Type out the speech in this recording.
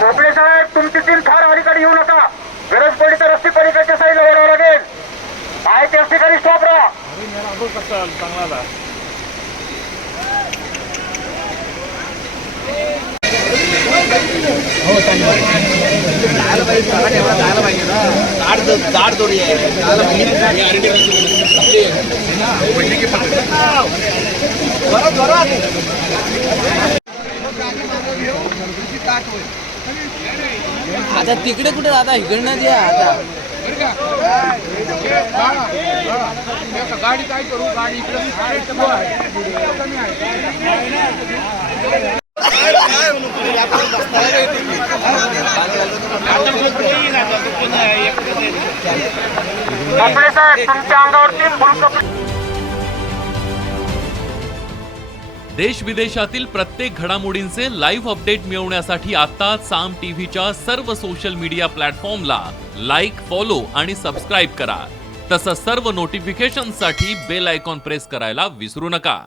भोपळे साहेब, तुमची टीम फार अलीकडे येऊ नका. गरज पडली तर रस्ते पलीकडच्या साईडला वळावं लागेल. आहे त्याच ठिकाणी स्टॉप राहा. जाड दोरी आहे. आता तिकडे कुठे आता इकडनं द्या. आता गाडी काय करू, गाडी इकडे भोपळे साहेब, तुमच्या अंगावरती फुल कपडे. देश विदेशातील प्रत्येक घडामोडींचे लाईव्ह अपडेट मिळवण्यासाठी आता साम टीव्हीच्या सर्व सोशल मीडिया प्लॅटफॉर्मला लाईक, फॉलो आणि सबस्क्राईब करा. तसंच सर्व नोटिफिकेशनसाठी बेल आयकॉन प्रेस करायला विसरू नका.